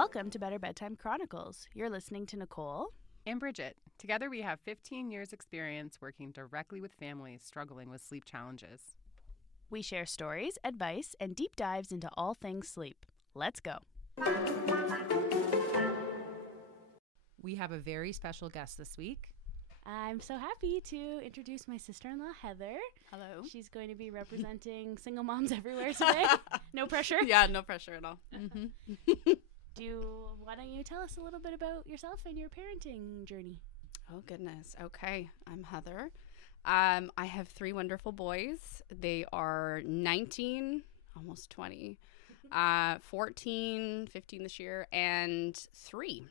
Welcome to Better Bedtime Chronicles. You're listening to Nicole and Bridget. Together we have 15 years experience working directly with families struggling with sleep challenges. We share stories, advice, and deep dives into all things sleep. Let's go. We have a very special guest this week. I'm so happy to introduce my sister-in-law, Heather. Hello. She's going to be representing single moms everywhere today. No pressure? Yeah, no pressure at all. Mm-hmm. Why don't you tell us a little bit about yourself and your parenting journey? Oh, goodness. Okay. I'm Heather. I have 3 wonderful boys. They are 19, almost 20, 14, 15 this year, and 3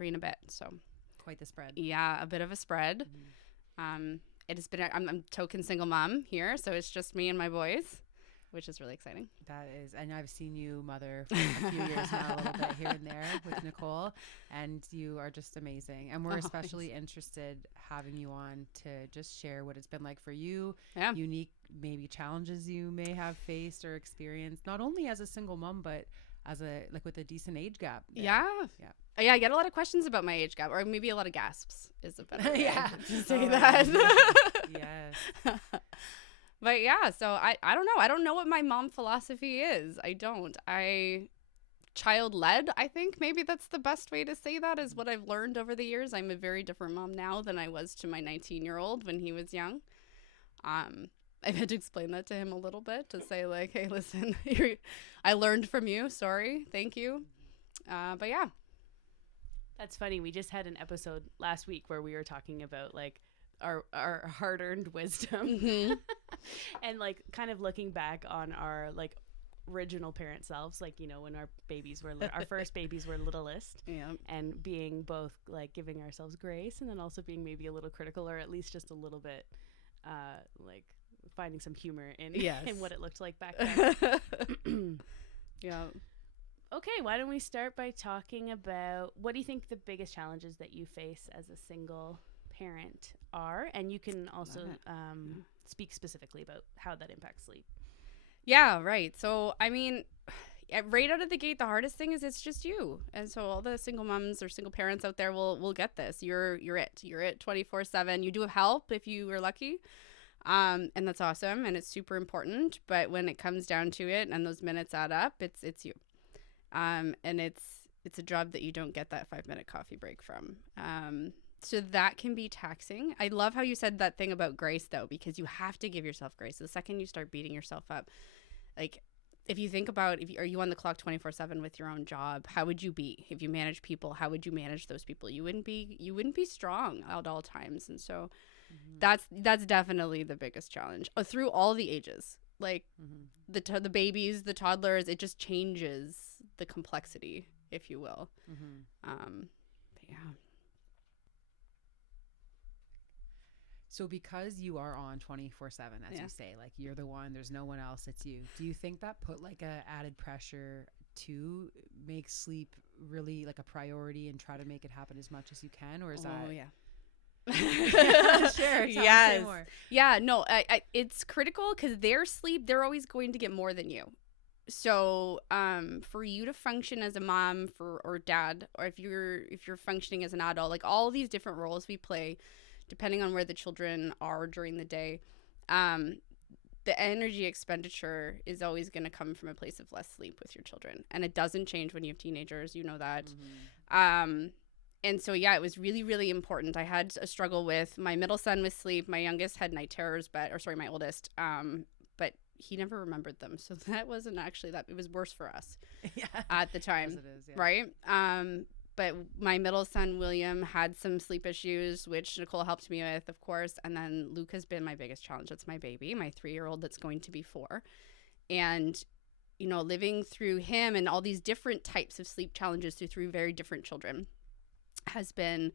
and a bit. So quite the spread. Yeah, a bit of a spread. Mm-hmm. It has been, I'm a token single mom here, so it's just me and my boys, which is really exciting. That is, and I've seen you mother for a few years now, a little bit here and there with Nicole, and you are just amazing. And we're especially interested having you on to just share what it's been like for you, unique maybe challenges you may have faced or experienced, not only as a single mom, but as with a decent age gap. Yeah, I get a lot of questions about my age gap, or maybe a lot of gasps is a better way to say that. Yes. But yeah, so I don't know. I don't know what my mom philosophy is. I don't. Child-led, I think maybe that's the best way to say that, is what I've learned over the years. I'm a very different mom now than I was to my 19-year-old when he was young. I've had to explain that to him a little bit, to say like, hey, listen, I learned from you. Sorry. Thank you. But yeah. That's funny. We just had an episode last week where we were talking about like our hard-earned wisdom Mm-hmm. and like kind of looking back on our like original parent selves, like, you know, when our babies were our first babies were littlest, and being both like giving ourselves grace and then also being maybe a little critical, or at least just a little bit like finding some humor in what it looked like back then. Yeah. Okay, why don't we start by talking about what do you think the biggest challenges that you face as a single parent are? And you can also speak specifically about how that impacts sleep. Yeah, right. So, I mean, right out of the gate, the hardest thing is it's just you. And so all the single moms or single parents out there will get this. You're it 24/7. You do have help if you are lucky. And that's awesome. And it's super important. But when it comes down to it and those minutes add up, it's you. And it's a job that you don't get that 5-minute coffee break from. So that can be taxing. I love how you said that thing about grace, though, because you have to give yourself grace. The second you start beating yourself up, like if you think about, are you on the clock 24/7 with your own job? How would you be if you manage people? How would you manage those people? You wouldn't be strong at all times. And so that's definitely the biggest challenge through all the ages. Like the babies, the toddlers, it just changes the complexity, if you will. But yeah. So because you are on 24/7, as you say, like you're the one, there's no one else, it's you. Do you think that put like a added pressure to make sleep really like a priority and try to make it happen as much as you can? Or is Sure. Yes. More. Yeah, no, it's critical because their sleep, they're always going to get more than you. So, for you to function as a mom or dad, or if you're functioning as an adult, like all these different roles we play, depending on where the children are during the day, the energy expenditure is always going to come from a place of less sleep with your children. And it doesn't change when you have teenagers, you know that. And so, yeah, it was really, really important. I had a struggle with my middle son with sleep. My youngest had night terrors, my oldest, but he never remembered them. So that wasn't actually that. It was worse for us at the time, it is, right? But my middle son, William, had some sleep issues, which Nicole helped me with, of course. And then Luke has been my biggest challenge. That's my baby, my 3-year-old that's going to be 4. And, you know, living through him and all these different types of sleep challenges through 3 very different children has been,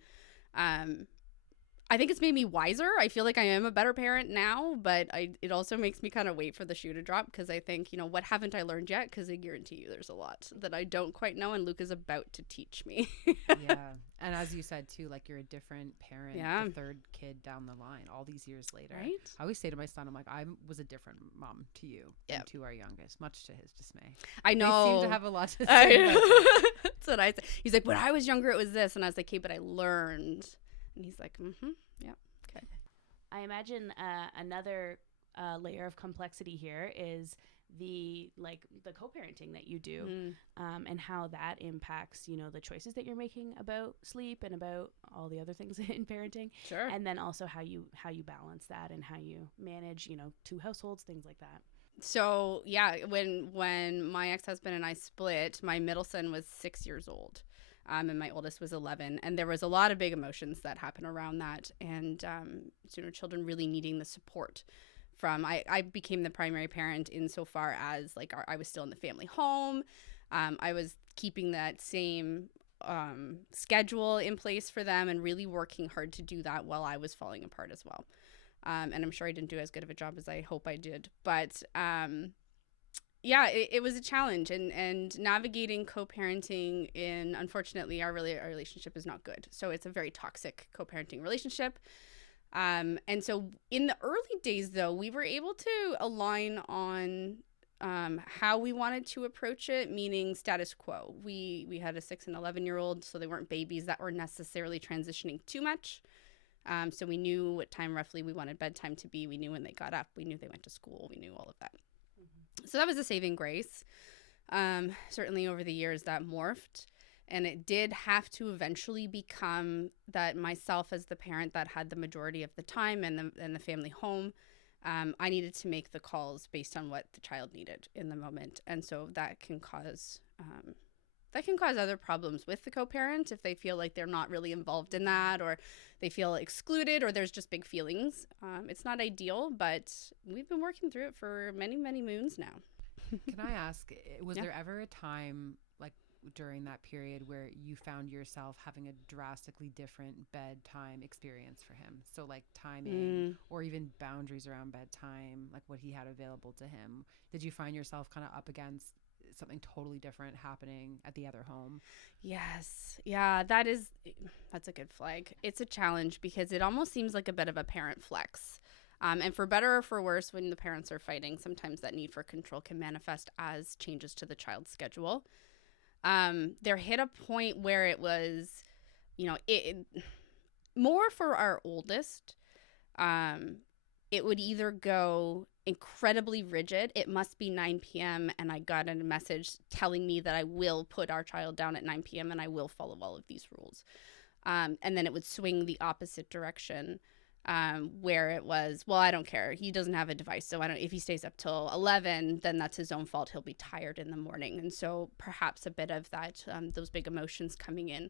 I I think it's made me wiser. I feel like I am a better parent now, but it also makes me kind of wait for the shoe to drop, because I think, what haven't I learned yet? Because I guarantee you there's a lot that I don't quite know, and Luke is about to teach me. Yeah. And as you said too, like, you're a different parent, Yeah. the third kid down the line, all these years later. Right? I always say to my son, I'm like, I was a different mom to you Yep. and to our youngest, much to his dismay. I know. They seem to have a lot to say about that. That's what I say. He's like, when I was younger, it was this. And I was like, okay, but I learned. And he's like, yeah. Okay. I imagine another layer of complexity here is the co-parenting that you do, and how that impacts, the choices that you're making about sleep and about all the other things in parenting. Sure. And then also how you balance that and how you manage, 2 households, things like that. So yeah, when my ex-husband and I split, my middle son was 6 years old. And my oldest was 11. And there was a lot of big emotions that happen around that. And, children really needing the support from, I became the primary parent insofar as I was still in the family home. I was keeping that same schedule in place for them and really working hard to do that while I was falling apart as well. And I'm sure I didn't do as good of a job as I hope I did. But yeah, it was a challenge, and navigating co-parenting unfortunately, our relationship is not good. So it's a very toxic co-parenting relationship. And so in the early days, though, we were able to align on how we wanted to approach it, meaning status quo. We had a 6 and 11-year-old, so they weren't babies that were necessarily transitioning too much. So we knew what time roughly we wanted bedtime to be. We knew when they got up. We knew they went to school. We knew all of that. So that was a saving grace. Certainly over the years that morphed, and it did have to eventually become that myself as the parent that had the majority of the time and the family home, I needed to make the calls based on what the child needed in the moment. And so that can cause other problems with the co-parent if they feel like they're not really involved in that, or they feel excluded, or there's just big feelings. It's not ideal, but we've been working through it for many, many moons now. Can I ask, was Yeah. there ever a time, like, during that period where you found yourself having a drastically different bedtime experience for him? So like timing or even boundaries around bedtime, like what he had available to him. Did you find yourself kind of up against something totally different happening at the other home? Yes. Yeah, that's a good flag. It's a challenge because it almost seems like a bit of a parent flex. And for better or for worse, when the parents are fighting, sometimes that need for control can manifest as changes to the child's schedule. There hit a point where it was, more for our oldest. It would either go incredibly rigid. It must be 9 p.m. and I got a message telling me that I will put our child down at 9 p.m. and I will follow all of these rules. And then it would swing the opposite direction, where it was, well, I don't care. He doesn't have a device. So if he stays up till 11, then that's his own fault. He'll be tired in the morning. And so perhaps a bit of that, those big emotions coming in.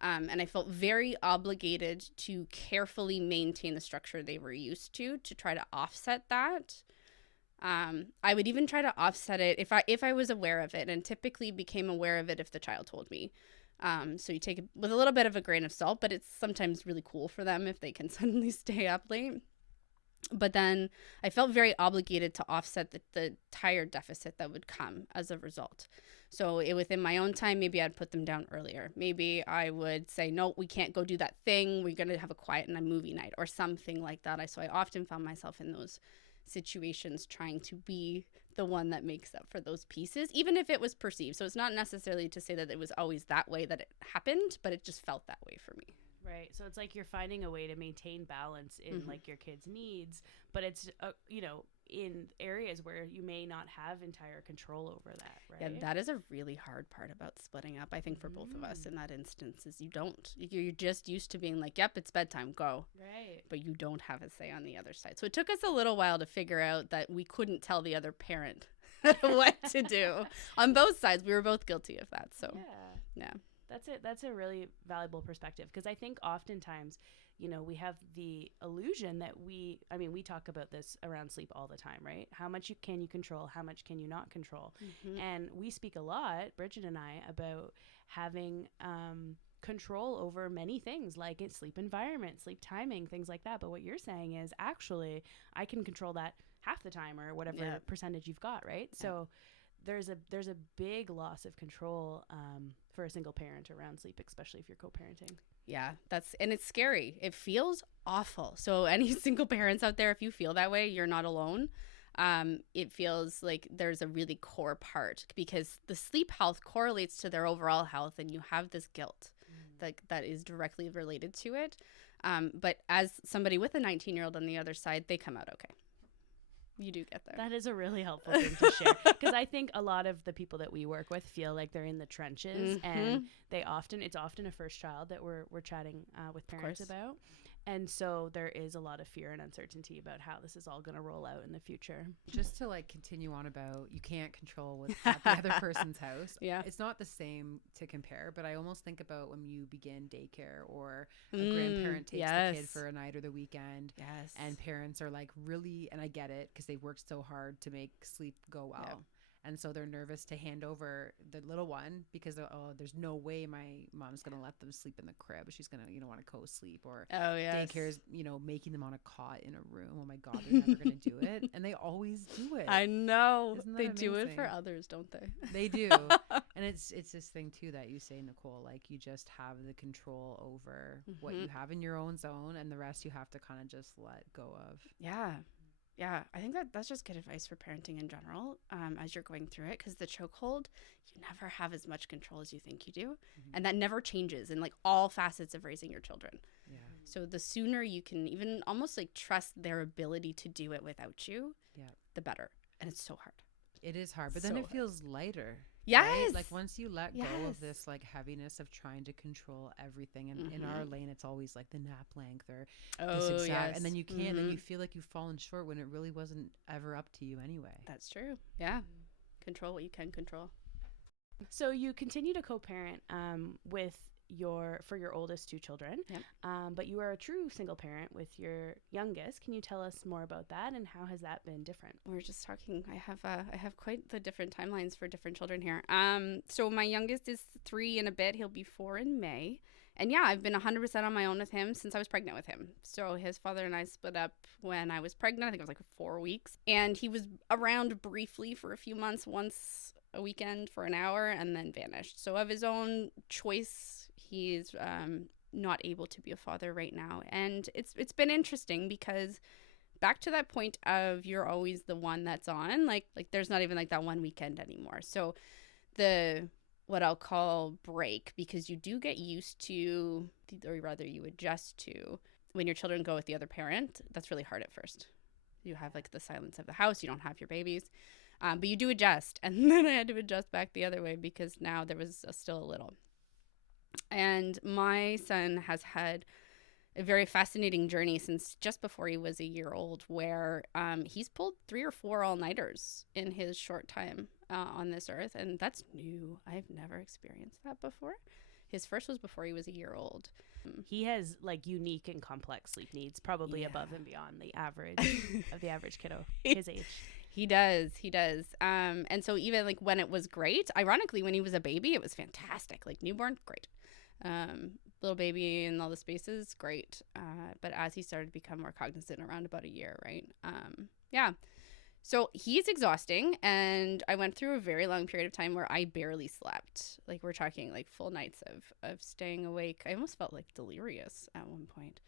And I felt very obligated to carefully maintain the structure they were used to try to offset that. I would even try to offset it if I was aware of it, and typically became aware of it if the child told me. So you take it with a little bit of a grain of salt, but it's sometimes really cool for them if they can suddenly stay up late. But then I felt very obligated to offset the tired deficit that would come as a result. So within my own time, maybe I'd put them down earlier. Maybe I would say, no, we can't go do that thing. We're going to have a quiet and a movie night or something like that. So I often found myself in those situations trying to be the one that makes up for those pieces, even if it was perceived. So it's not necessarily to say that it was always that way that it happened, but it just felt that way for me. Right. So it's like you're finding a way to maintain balance in like your kids' needs, but it's, in areas where you may not have entire control over that, right? Yeah, that is a really hard part about splitting up, I think, for both of us in that instance, is you're just used to being like, yep, it's bedtime, go. Right. But you don't have a say on the other side. So it took us a little while to figure out that we couldn't tell the other parent what to do. On both sides, we were both guilty of that. So, yeah. That's a really valuable perspective, because I think oftentimes, we have the illusion that we talk about this around sleep all the time, right? How much can you control? How much can you not control? And we speak a lot, Bridget and I, about having control over many things, like sleep environment, sleep timing, things like that. But what you're saying is, actually, I can control that half the time or whatever percentage you've got, right? So there's a big loss of control for a single parent around sleep, especially if you're co-parenting. Yeah, and it's scary. It feels awful. So any single parents out there, if you feel that way, you're not alone. It feels like there's a really core part, because the sleep health correlates to their overall health, and you have this guilt that is directly related to it. But as somebody with a 19-year-old on the other side, they come out okay. You do get there. That is a really helpful thing to share, because I think a lot of the people that we work with feel like they're in the trenches, and it's often a first child that we're chatting with parents about. And so there is a lot of fear and uncertainty about how this is all going to roll out in the future. Just to like continue on about, you can't control what's at the other person's house. Yeah. It's not the same to compare, but I almost think about when you begin daycare, or a grandparent takes the kid for a night or the weekend. Yes. And parents are like really, and I get it, because they've worked so hard to make sleep go well. Yeah. And so they're nervous to hand over the little one, because there's no way my mom's going to let them sleep in the crib. She's going to, want to co-sleep, or daycare's, making them on a cot in a room. Oh my God, they're never going to do it. And they always do it. I know. They do it for others, don't they? They do. And it's this thing too that you say, Nicole, like you just have the control over what you have in your own zone, and the rest you have to kind of just let go of. Yeah. Yeah, I think that's just good advice for parenting in general, as you're going through it, because the chokehold, you never have as much control as you think you do. And that never changes in like all facets of raising your children. Yeah. So the sooner you can even almost like trust their ability to do it without you, the better. And it's so hard. It is hard, but then it feels lighter. Yes. Right? Like once you let go of this like heaviness of trying to control everything, and in our lane it's always like the nap length or this exact, and then you can't, and you feel like you've fallen short when it really wasn't ever up to you anyway. That's true. Yeah. Control what you can control. So you continue to co-parent for your oldest two children, but you are a true single parent with your youngest. Can you tell us more about that, and how has that been different? We're just talking. I have quite the different timelines for different children here. So my youngest is 3 and a bit. He'll be 4 in May. And yeah, I've been 100% on my own with him since I was pregnant with him. So his father and I split up when I was pregnant. I think it was like 4 weeks. And he was around briefly for a few months, once a weekend for an hour, and then vanished. So of his own choice, he's not able to be a father right now. And it's been interesting, because back to that point of you're always the one that's on, like there's not even like that one weekend anymore. So what I'll call break, because you do get used to, or rather you adjust to, when your children go with the other parent, that's really hard at first. You have like the silence of the house, you don't have your babies. But you do adjust. And then I had to adjust back the other way, because now there was still a little. And my son has had a very fascinating journey since just before he was a year old, where he's pulled 3 or 4 all-nighters in his short time on this earth. And that's new. I've never experienced that before. His first was before he was a year old. He has like unique and complex sleep needs, probably above and beyond the average of the average kiddo his age. He does. And so even like when it was great, ironically, when he was a baby, it was fantastic. Like newborn, great. Little baby in all the spaces, great. But as he started to become more cognizant around about a year, right? So he's exhausting. And I went through a very long period of time where I barely slept. Like we're talking like full nights of staying awake. I almost felt like delirious at one point.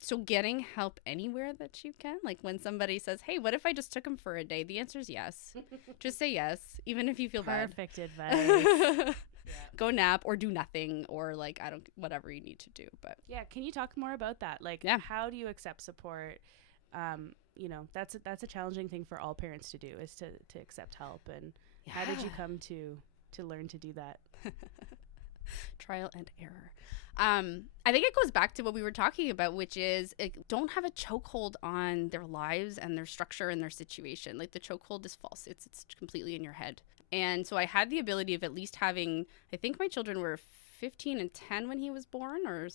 So getting help anywhere that you can, like when somebody says, hey, what if I just took him for a day? The answer is yes. Just say yes, even if you feel bad. Perfect advice. Go nap or do nothing, or like, whatever you need to do. But yeah, can you talk more about that? Like, how do you accept support? That's a challenging thing for all parents to do, is to accept help. And how did you come to learn to do that? Trial and error. I think it goes back to what we were talking about, which is don't have a chokehold on their lives and their structure and their situation. Like the chokehold is false. It's completely in your head. And so I had the ability of at least having, I think my children were 15 and 10 when he was born, or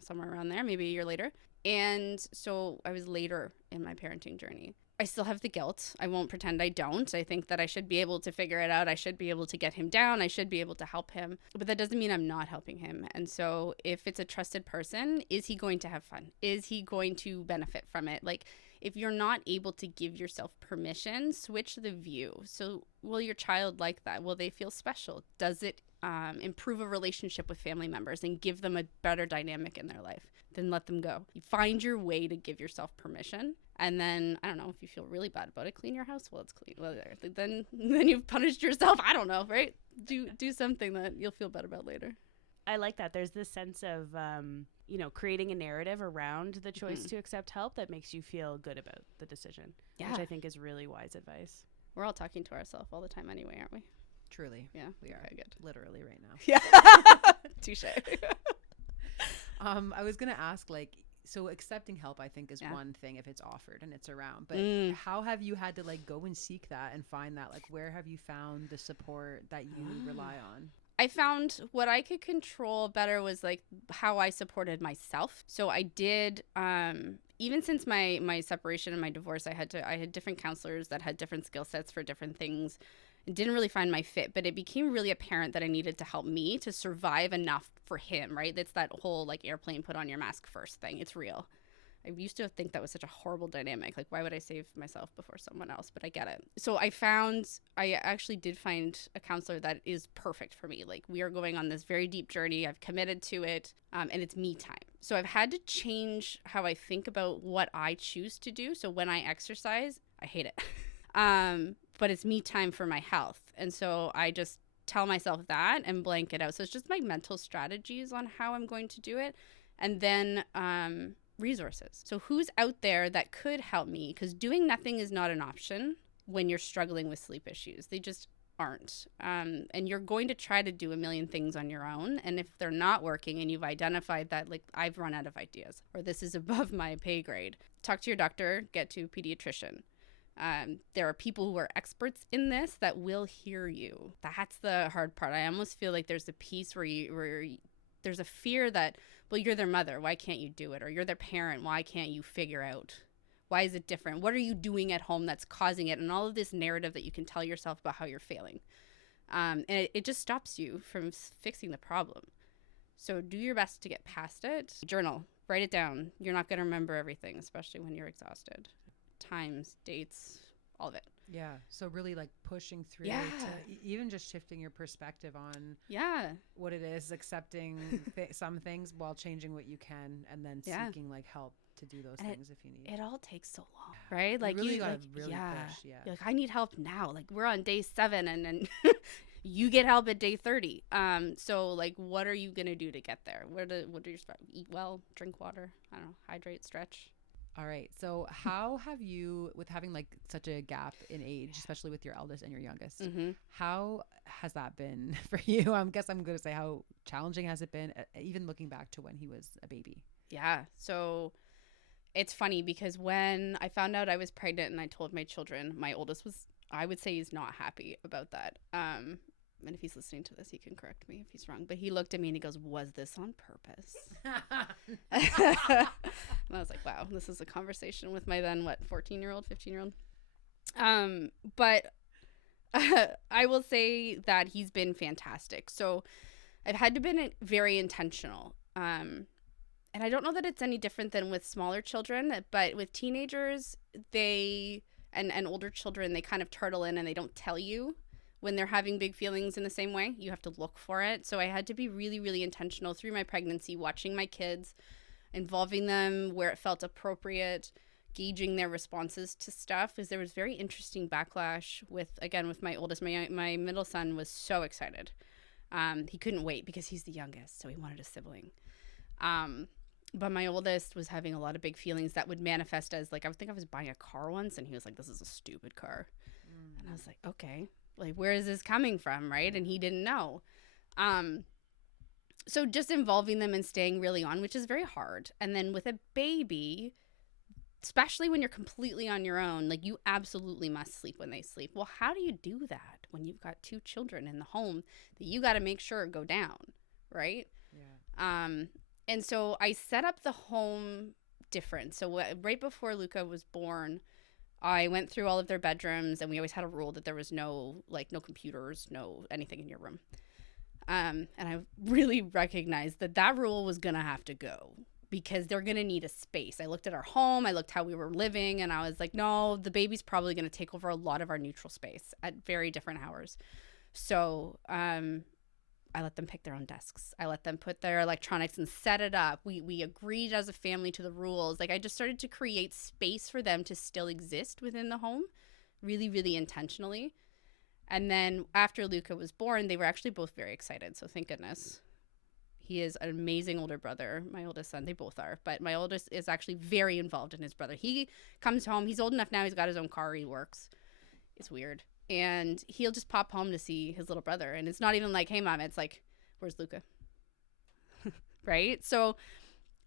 somewhere around there, maybe a year later. And so I was later in my parenting journey. I still have the guilt. I won't pretend I don't. I think that I should be able to figure it out. I should be able to get him down. I should be able to help him. But that doesn't mean I'm not helping him. And so if it's a trusted person, is he going to have fun? Is he going to benefit from it? Like, if you're not able to give yourself permission, switch the view. So will your child like that? Will they feel special? Does it improve a relationship with family members and give them a better dynamic in their life? Then let them go. You find your way to give yourself permission. And then, I don't know, if you feel really bad about it, clean your house while it's clean. Well, then you've punished yourself. I don't know, right? Do something that you'll feel better about later. I like that. There's this sense of, creating a narrative around the choice to accept help that makes you feel good about the decision, which I think is really wise advice. We're all talking to ourselves all the time anyway, aren't we? Truly. Yeah, we are. Okay, good. Literally right now. Yeah. Touche. I was going to ask, so accepting help, I think, is one thing if it's offered and it's around. But how have you had to go and seek that and find that? Where have you found the support that you rely on? I found what I could control better was how I supported myself. So I did, even since my separation and my divorce, I had different counselors that had different skill sets for different things. And didn't really find my fit, but it became really apparent that I needed to help me to survive enough for him, right? That's that whole airplane put on your mask first thing. It's real. I used to think that was such a horrible dynamic. Why would I save myself before someone else? But I get it. So I actually did find a counselor that is perfect for me. We are going on this very deep journey. I've committed to it, and it's me time. So I've had to change how I think about what I choose to do. So when I exercise, I hate it. But it's me time for my health. And so I just tell myself that and blank it out. So it's just my mental strategies on how I'm going to do it. And then resources. So who's out there that could help me? Because doing nothing is not an option when you're struggling with sleep issues. They just aren't. And you're going to try to do a million things on your own. And if they're not working and you've identified that, I've run out of ideas or this is above my pay grade, talk to your doctor, get to a pediatrician. There are people who are experts in this that will hear you. That's the hard part. I almost feel like there's a piece where there's a fear that, well, you're their mother. Why can't you do it? Or you're their parent. Why can't you figure out? Why is it different? What are you doing at home that's causing it? And all of this narrative that you can tell yourself about how you're failing. And it just stops you from fixing the problem. So do your best to get past it. Journal. Write it down. You're not going to remember everything, especially when you're exhausted. Times, dates, all of it. Yeah. So really pushing through to even just shifting your perspective on what it is, accepting some things while changing what you can, and then seeking help to do those things if you need. It all takes so long, right? You really gotta push. Yeah. You're I need help now. We're on day 7 and then you get help at day 30. So what are you gonna do to get there? What are your eat well, drink water, I don't know, hydrate, stretch. All right. So how have you, with having such a gap in age, especially with your eldest and your youngest, how has that been for you? I guess I'm going to say, how challenging has it been, even looking back to when he was a baby? Yeah. So it's funny because when I found out I was pregnant and I told my children, my oldest was, I would say he's not happy about that. And if he's listening to this, he can correct me if he's wrong. But he looked at me and he goes, "Was this on purpose?" And I was like, wow, this is a conversation with my then, 14-year-old, 15-year-old? But I will say that he's been fantastic. So I've had to be very intentional. And I don't know that it's any different than with smaller children, but with teenagers, and older children, they kind of turtle in and they don't tell you when they're having big feelings in the same way. You have to look for it. So I had to be really, really intentional through my pregnancy, watching my kids, involving them where it felt appropriate, gauging their responses to stuff, because there was very interesting backlash with my oldest. My middle son was so excited. He couldn't wait because he's the youngest, so he wanted a sibling. But my oldest was having a lot of big feelings that would manifest as I think I was buying a car once, and he was like, "This is a stupid car." And I was like, okay. Where is this coming from, right? And he didn't know. So just involving them and staying really on, which is very hard. And then with a baby, especially when you're completely on your own, you absolutely must sleep when they sleep. Well, how do you do that when you've got 2 children in the home that you got to make sure go down, right? Yeah. And so I set up the home different. So right before Luca was born, I went through all of their bedrooms, and we always had a rule that there was no computers, no anything in your room. And I really recognized that rule was going to have to go because they're going to need a space. I looked at our home, I looked how we were living, and I was like, no, the baby's probably going to take over a lot of our neutral space at very different hours. So I let them pick their own desks. I let them put their electronics and set it up. We agreed as a family to the rules. Like, I just started to create space for them to still exist within the home, really, really intentionally. And then after Luca was born, they were actually both very excited. So thank goodness. He is an amazing older brother. My oldest son, they both are. But my oldest is actually very involved in his brother. He comes home. He's old enough now. He's got his own car. He works. It's weird. And he'll just pop home to see his little brother. And it's not even like, hey, Mom. It's like, where's Luca? Right? So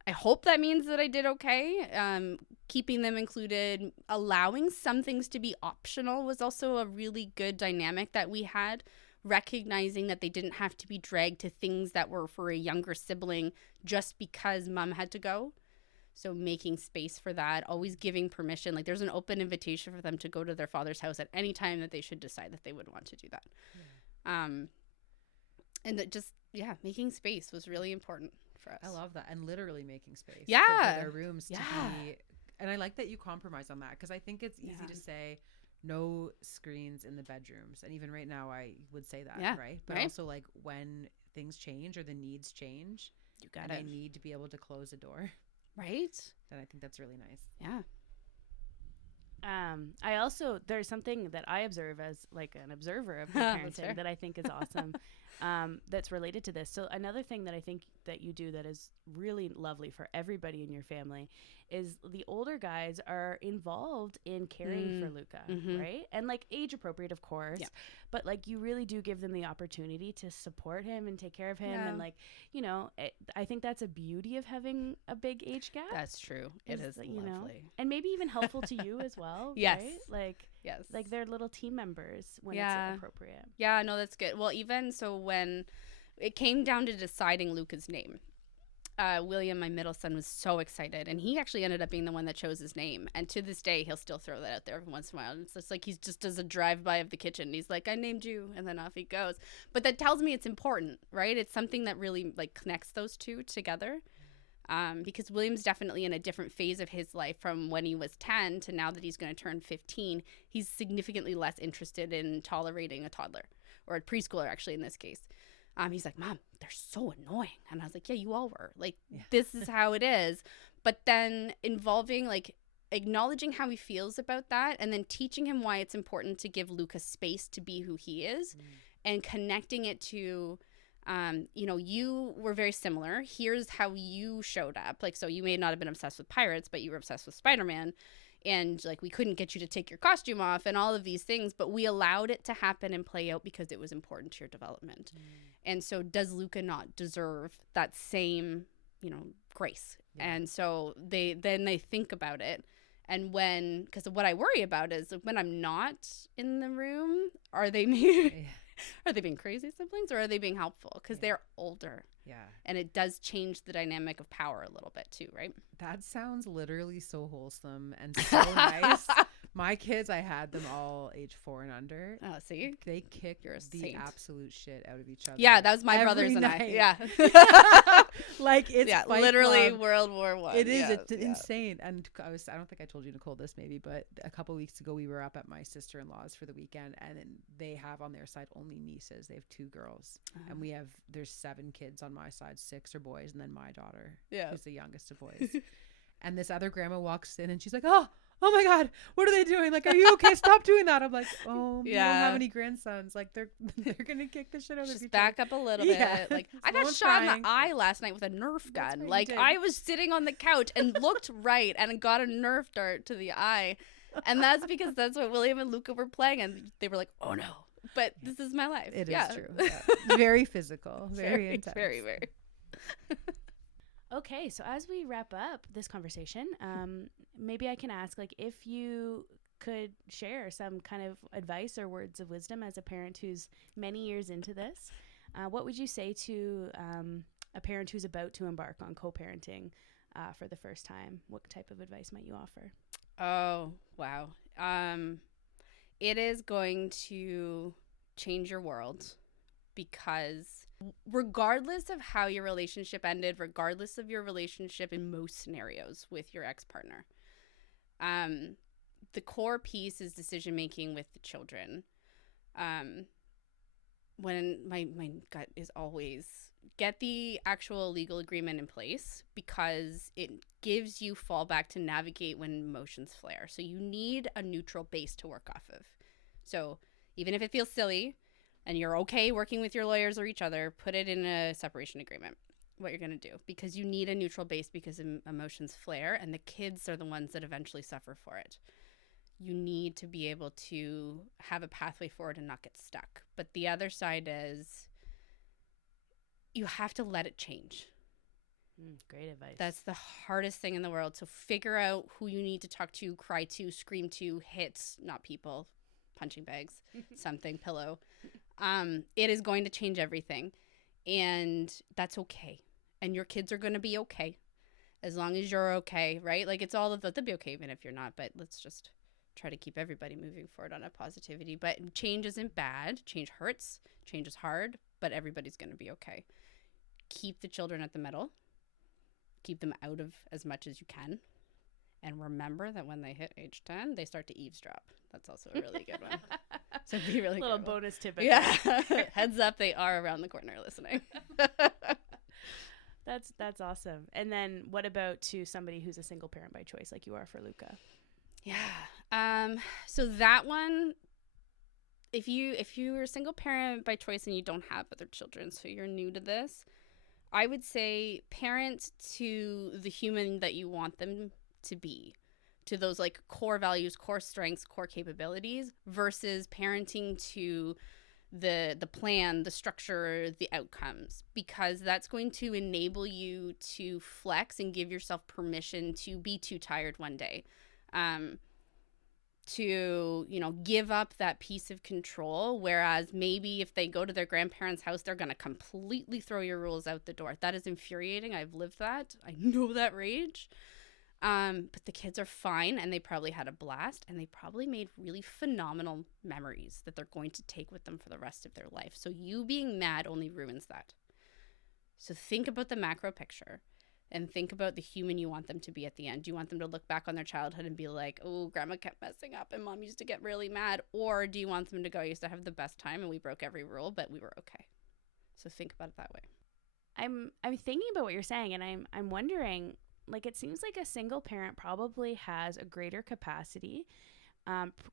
I hope that means that I did okay. Keeping them included, allowing some things to be optional was also a really good dynamic that we had. Recognizing that they didn't have to be dragged to things that were for a younger sibling just because Mom had to go. So making space for that, always giving permission. Like, there's an open invitation for them to go to their father's house at any time that they should decide that they would want to do that. Yeah. And that just, making space was really important for us. I love that. And literally making space. Yeah. For their rooms to be. And I like that you compromise on that, because I think it's easy to say no screens in the bedrooms. And even right now, I would say that, right? But also, like, when things change or the needs change, you got they need to be able to close a door. Right. And I think that's really nice. Yeah. I also, there's something that I observe as like an observer of the parenting that I think is awesome, that's related to this. So another thing that I think that you do that is really lovely for everybody in your family is the older guys are involved in caring for Luca, right? And like age appropriate, of course, but like you really do give them the opportunity to support him and take care of him. And like, you know, I think that's a beauty of having a big age gap. That's true. It is you lovely. know, and maybe even helpful to you as well. Yes. Right? Like, like they're little team members when it's appropriate. Yeah, no, that's good. Well, even so, when it came down to deciding Luca's name, William, my middle son, was so excited, and he actually ended up being the one that chose his name. And to this day, he'll still throw that out there every once in a while. And it's just like he just does a drive-by of the kitchen. He's like, I named you, and then off he goes. But that tells me it's important, right? It's something that really like connects those two together. Because William's definitely in a different phase of his life from when he was 10 to now that he's going to turn 15. He's significantly less interested in tolerating a toddler, or a preschooler, actually, in this case. He's like, Mom, they're so annoying. And I was like, yeah, you all were. Like, this is how it is. But then involving, like, acknowledging how he feels about that, and then teaching him why it's important to give Luca space to be who he is, and connecting it to, you know, you were very similar. Here's how you showed up. Like, so you may not have been obsessed with pirates, but you were obsessed with Spider-Man. And, like, we couldn't get you to take your costume off and all of these things, but we allowed it to happen and play out because it was important to your development. And so does Luca not deserve that same, you know, grace? And so they think about it. And because what I worry about is when I'm not in the room, are they being crazy siblings, or are they being helpful? Because they're older. Yeah. And it does change the dynamic of power a little bit too, right? That sounds literally so wholesome and so nice. My kids, I had them all age 4 and under. Oh, see? They kicked the absolute shit out of each other. Yeah, that was my brothers and I. Yeah. Like, it's literally World War I. It is. It's insane. And I don't think I told you, Nicole, this maybe, but a couple weeks ago we were up at my sister-in-law's for the weekend, and they have on their side only nieces. They have 2 girls. And there's 7 kids on my side. 6 are boys, and then my daughter, who's the youngest of boys. And this other grandma walks in and she's like, oh my God, what are they doing? Like, are you okay? Stop doing that. I'm like, you don't have any grandsons. Like, they're gonna kick the shit out of each other. Back up a little bit. Like, I got shot in the eye last night with a Nerf gun. Like, I was sitting on the couch and looked right and got a Nerf dart to the eye. And that's because that's what William and Luca were playing, and they were like, oh no. But this is my life. It is true. Yeah. Very physical. Very intense. Very, very. Okay, so as we wrap up this conversation, maybe I can ask, like, if you could share some kind of advice or words of wisdom as a parent who's many years into this, what would you say to a parent who's about to embark on co-parenting for the first time, what type of advice might you offer? Oh, wow. It is going to change your world, because regardless of how your relationship ended, regardless of your relationship in most scenarios with your ex-partner, the core piece is decision making with the children. When my gut is always get the actual legal agreement in place, because it gives you fallback to navigate when emotions flare. So you need a neutral base to work off of. So even if it feels silly and you're okay working with your lawyers or each other, put it in a separation agreement, what you're going to do, because you need a neutral base, because emotions flare and the kids are the ones that eventually suffer for it. You need to be able to have a pathway forward and not get stuck. But the other side is you have to let it change. Great advice. That's the hardest thing in the world. So figure out who you need to talk to, cry to, scream to, hit, not people, punching bags, something, pillow. It is going to change everything. And that's okay. And your kids are going to be okay as long as you're okay, right? Like, it's all of they'll be okay even if you're not. But let's just try to keep everybody moving forward on a positivity. But change isn't bad. Change hurts. Change is hard. But everybody's going to be okay. Keep the children at the middle. Keep them out of as much as you can. And remember that when they hit age 10, they start to eavesdrop. That's also a really good one. So be really little careful. bonus tip. Yeah. Heads up, they are around the corner listening. That's awesome. And then what about to somebody who's a single parent by choice, like you are for Luca? Yeah. So that one, if you're a single parent by choice and you don't have other children, so you're new to this, I would say parent to the human that you want them to be, to those like core values, core strengths, core capabilities, versus parenting to the plan, the structure, the outcomes, because that's going to enable you to flex and give yourself permission to be too tired one day, to, give up that piece of control. Whereas maybe if they go to their grandparents' house, they're going to completely throw your rules out the door. That is infuriating. I've lived that. I know that rage. But the kids are fine, and they probably had a blast, and they probably made really phenomenal memories that they're going to take with them for the rest of their life. So you being mad only ruins that. So think about the macro picture and think about the human you want them to be at the end. Do you want them to look back on their childhood and be like, oh, grandma kept messing up and mom used to get really mad? Or do you want them to go, I used to have the best time and we broke every rule, but we were okay? So think about it that way. I'm thinking about what you're saying, and I'm wondering, like, it seems like a single parent probably has a greater capacity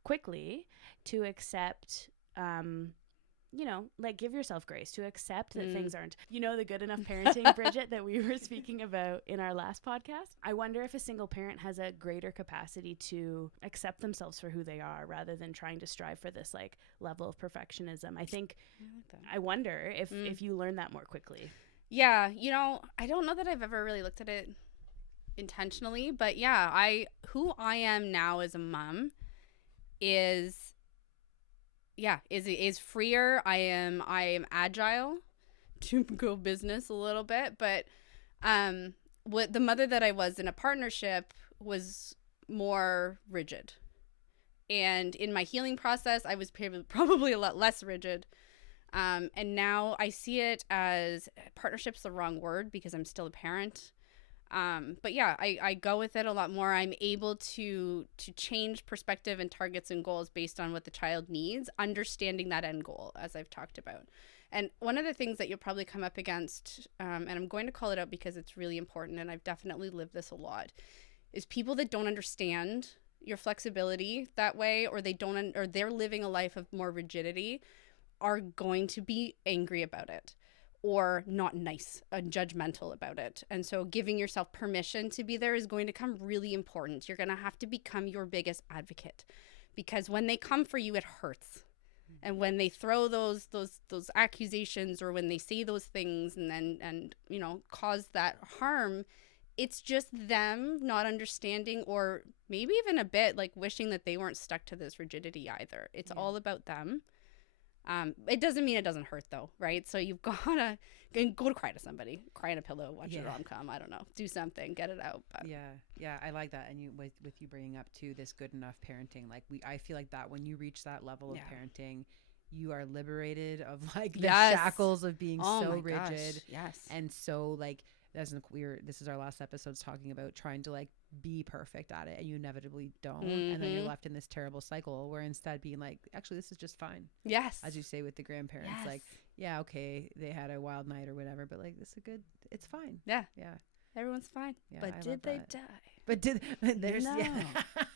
quickly to accept, like, give yourself grace, to accept that things aren't, the good enough parenting, Bridget, that we were speaking about in our last podcast. I wonder if a single parent has a greater capacity to accept themselves for who they are rather than trying to strive for this, like, level of perfectionism. I wonder if you learn that more quickly. Yeah, I don't know that I've ever really looked at it intentionally, but yeah, who I am now as a mom is freer. I am agile to go business a little bit, but what the mother that I was in a partnership was more rigid. And in my healing process, I was probably a lot less rigid. And now I see it as partnership's the wrong word because I'm still a parent. But yeah, I go with it a lot more. I'm able to change perspective and targets and goals based on what the child needs, understanding that end goal, as I've talked about. And one of the things that you'll probably come up against, and I'm going to call it out because it's really important, and I've definitely lived this a lot, is people that don't understand your flexibility that way, or or they're living a life of more rigidity, are going to be angry about it or not nice and judgmental about it. And so giving yourself permission to be there is going to come really important. You're going to have to become your biggest advocate, because when they come for you, it hurts. And when they throw those accusations, or when they say those things and cause that harm, it's just them not understanding, or maybe even a bit like wishing that they weren't stuck to this rigidity either. It's all about them. It doesn't mean it doesn't hurt though, right? So you've gotta go to cry to somebody, cry in a pillow, watch a rom-com. I don't know, do something, get it out. But. Yeah, I like that. And you with you bringing up too this good enough parenting, like I feel like that when you reach that level of parenting, you are liberated of like the shackles of being so rigid, and so like this is our last episode's talking about trying to like be perfect at it, and you inevitably don't, and then you're left in this terrible cycle where instead being like, actually this is just fine. As you say with the grandparents, like okay, they had a wild night or whatever, but like it's fine. Everyone's fine. But did they die? But there's no.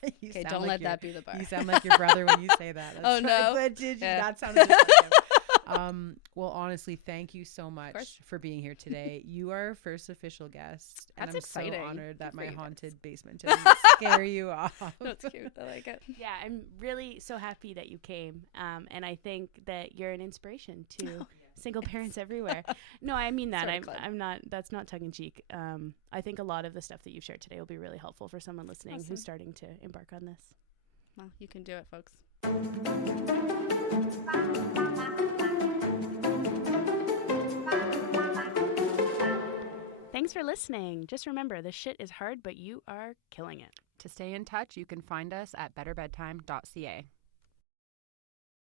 Okay, don't like let that be the bar. You sound like your brother when you say that. That's oh no. But did you? That sounded just like him. Well, honestly, thank you so much for being here today. You are our first official guest. That's and I'm exciting. so honored that my haunted basement didn't scare you off. That's cute. I like it. Yeah, I'm really so happy that you came. And I think that you're an inspiration to single parents everywhere. No, I mean that. I'm not, that's not tongue in cheek. I think a lot of the stuff that you've shared today will be really helpful for someone listening who's starting to embark on this. Well, you can do it, folks. Thanks for listening. Just remember, this shit is hard, but you are killing it. To stay in touch, you can find us at betterbedtime.ca.